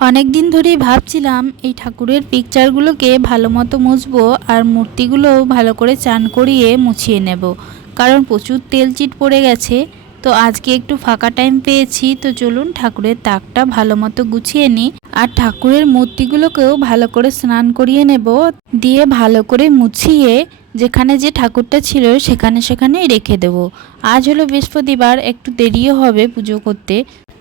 অনেক দিন ধরেই ভাবছিলাম এই ঠাকুরের পিকচারগুলোকে ভালো মতো মুছবো আর মূর্তিগুলোও ভালো করে চান করিয়ে মুছিয়ে নেব, কারণ প্রচুর তেল চিট পড়ে গেছে। তো আজকে একটু ফাঁকা টাইম পেয়েছি, তো চলুন ঠাকুরের তাকটা ভালো মতো গুছিয়ে নিই আর ঠাকুরের মূর্তিগুলোকেও ভালো করে স্নান করিয়ে নেব, দিয়ে ভালো করে মুছিয়ে যেখানে যে ঠাকুরটা ছিল সেখানে সেখানেই রেখে দেব। আজ হলো বৃহস্পতিবার, একটু দেরিও হবে পুজো করতে,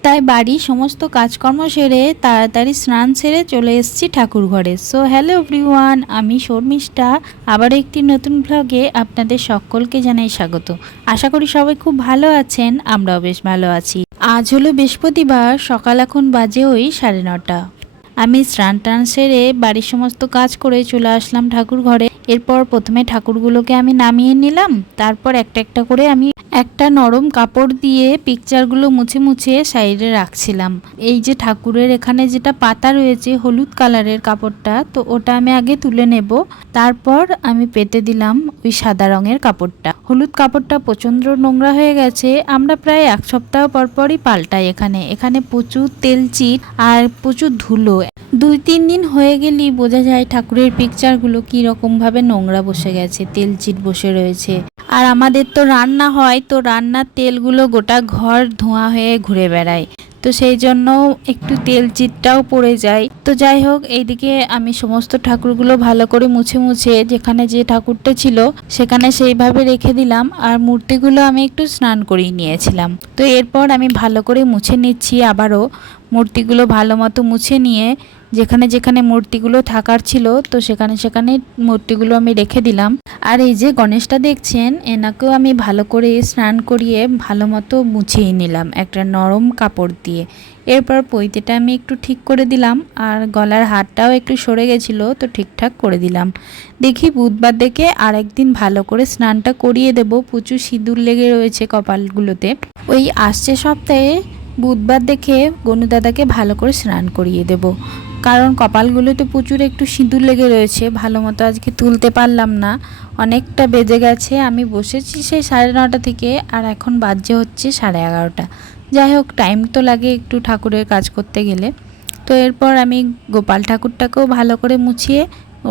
তাই বাড়ির সমস্ত কাজকর্ম সেরে তাড়াতাড়ি স্নান সেরে চলে এসেছি ঠাকুর ঘরে। সো হ্যালো এভরিওয়ান, আমি শর্মিষ্ঠা, আবার একটি নতুন ব্লগে আপনাদের সকলকে জানাই স্বাগত। আশা করি সবাই খুব ভালো আছেন, আমরাও বেশ ভালো আছি। আজ হলো বৃহস্পতিবার, সকাল এখন বাজে ওই 9:30। আমি স্নান টান সেরে বাড়ির সমস্ত কাজ করে চলে আসলাম ঠাকুর ঘরে। এরপর প্রথমে ঠাকুরগুলোকে আমি নামিয়ে নিলাম, তারপর একটা একটা করে আমি একটা নরম কাপড় দিয়ে পিকচারগুলো মুছে মুছে সাইডে রাখছিলাম। এই যে ঠাকুরের এখানে যেটা পাতা রয়েছে হলুদ কালারের কাপড়টা, তো ওটা আমি আগে তুলে নেব, তারপর আমি পেতে দিলাম ওই সাদা রঙের কাপড়টা। হলুদ কাপড়টা প্রচণ্ড নোংরা হয়ে গেছে, আমরা প্রায় এক সপ্তাহ পরপরই পাল্টাই। এখানে প্রচুর তেলচিট আর প্রচুর ধুলো। 2-3 দিন হয়ে গেলেই বোঝা যায় ঠাকুরের পিকচারগুলো কীরকম ভাবে নোংরা বসে গেছে, তেলচিট বসে রয়েছে। আর আমাদের তো রান্না হয়, তো রান্নার তেলগুলো গোটা ঘর ধোঁয়া হয়ে ঘুরে বেড়ায়, তো সেই জন্য একটু তেল চিটটাও পড়ে যায়। তো যাই হোক, এইদিকে আমি সমস্ত ঠাকুরগুলো ভালো করে মুছে মুছে যেখানে যে ঠাকুরটা ছিল সেখানে সেইভাবে রেখে দিলাম, আর মূর্তিগুলো আমি একটু স্নান করিয়ে নিয়েছিলাম। তো এরপর আমি ভালো করে মুছে নিচ্ছি, আবারও মূর্তিগুলো ভালো মতো মুছে নিয়ে যেখানে যেখানে মূর্তিগুলো থাকার ছিল তো সেখানে সেখানে মূর্তিগুলো আমি রেখে দিলাম। আর এই যে গণেশটা দেখছেন, এনাকেও আমি ভালো করে স্নান করিয়ে ভালো মতো মুছিয়ে নিলাম একটা নরম কাপড় দিয়ে। এরপর পৈতেটা আমি একটু ঠিক করে দিলাম, আর গলার হারটাও একটু সরে গেছিলো, তো ঠিকঠাক করে দিলাম। দেখি বুধবার দেখে আর একদিন ভালো করে স্নানটা করিয়ে দেব, প্রচুর সিঁদুর লেগে রয়েছে কপালগুলোতে। ওই আসছে সপ্তাহে বুধবার দেখে গনু দাদাকে ভালো করে স্নান করিয়ে দেব, কারণ কপালগুলোতে প্রচুর একটু সিঁদুর লেগে রয়েছে। ভালো মতো আজকে তুলতে পারলাম না, অনেকটা বেজে গেছে। আমি বসেছি সেই 9:30 থেকে, আর এখন বাজে হচ্ছে 11:30। যাই হোক, টাইম তো লাগে একটু ঠাকুরের কাজ করতে গেলে। তো এরপর আমি গোপাল ঠাকুরটাকেও ভালো করে মুছিয়ে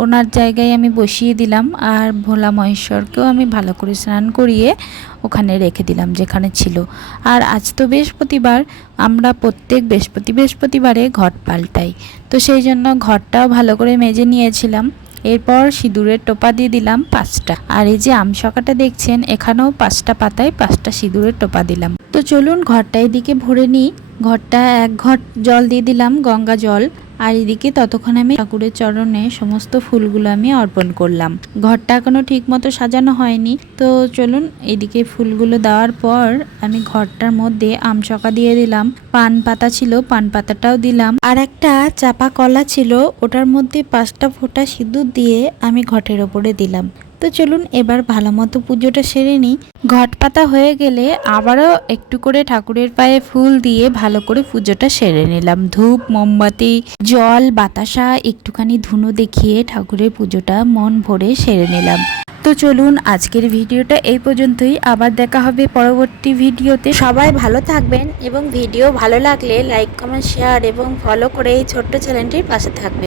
ওনার জায়গায় আমি বসিয়ে দিলাম, আর ভোলা মহেশ্বরকেও আমি ভালো করে স্নান করিয়ে ওখানে রেখে দিলাম যেখানে ছিল। আর আজ তো বৃহস্পতিবার, আমরা প্রত্যেক বৃহস্পতিবারে ঘট পাল্টাই, তো সেই জন্য ঘরটাও ভালো করে মেজে নিয়েছিলাম। এরপর সিঁদুরের টোপা দিয়ে দিলাম 5টা, আর এই যে আমশকাটা দেখছেন এখানেও 5টা পাতায় 5টা সিঁদুরের টোপা দিলাম। তো চলুন ঘরটা এদিকে ভরে নিই। ঘরটা 1 ঘট জল দিয়ে দিলাম, গঙ্গা জল। আর এদিকে ততক্ষণ আমি ঠাকুরের চরণে সমস্ত ফুলগুলো আমি অর্পণ করলাম। ঘরটা এখনো ঠিক মতো সাজানো হয়নি, তো চলুন এদিকে ফুলগুলো দেওয়ার পর আমি ঘরটার মধ্যে আমশকা দিয়ে দিলাম, পান পাতা ছিল পান পাতাটাও দিলাম, আর একটা চাপা কলা ছিল ওটার মধ্যে 5টা ফোঁটা সিঁদুর দিয়ে আমি ঘটের ওপরে দিলাম। তো চলুন এবার ভালো মতো পুজোটা সেরে নিই। ঘট পাতা হয়ে গেলে আবারও একটু করে ঠাকুরের পায়ে ফুল দিয়ে ভালো করে পুজোটা সেরে নিলাম। ধূপ, মোমবাতি, জল, বাতাসা, একটুখানি ধুনো দেখিয়ে ঠাকুরের পুজোটা মন ভরে সেরে নিলাম। তো চলুন আজকের ভিডিওটা এই পর্যন্তই, আবার দেখা হবে পরবর্তী ভিডিওতে। সবাই ভালো থাকবেন, এবং ভিডিও ভালো লাগলে লাইক, কমেন্ট, শেয়ার এবং ফলো করে এই ছোট্ট চ্যানেলটির পাশে থাকবেন।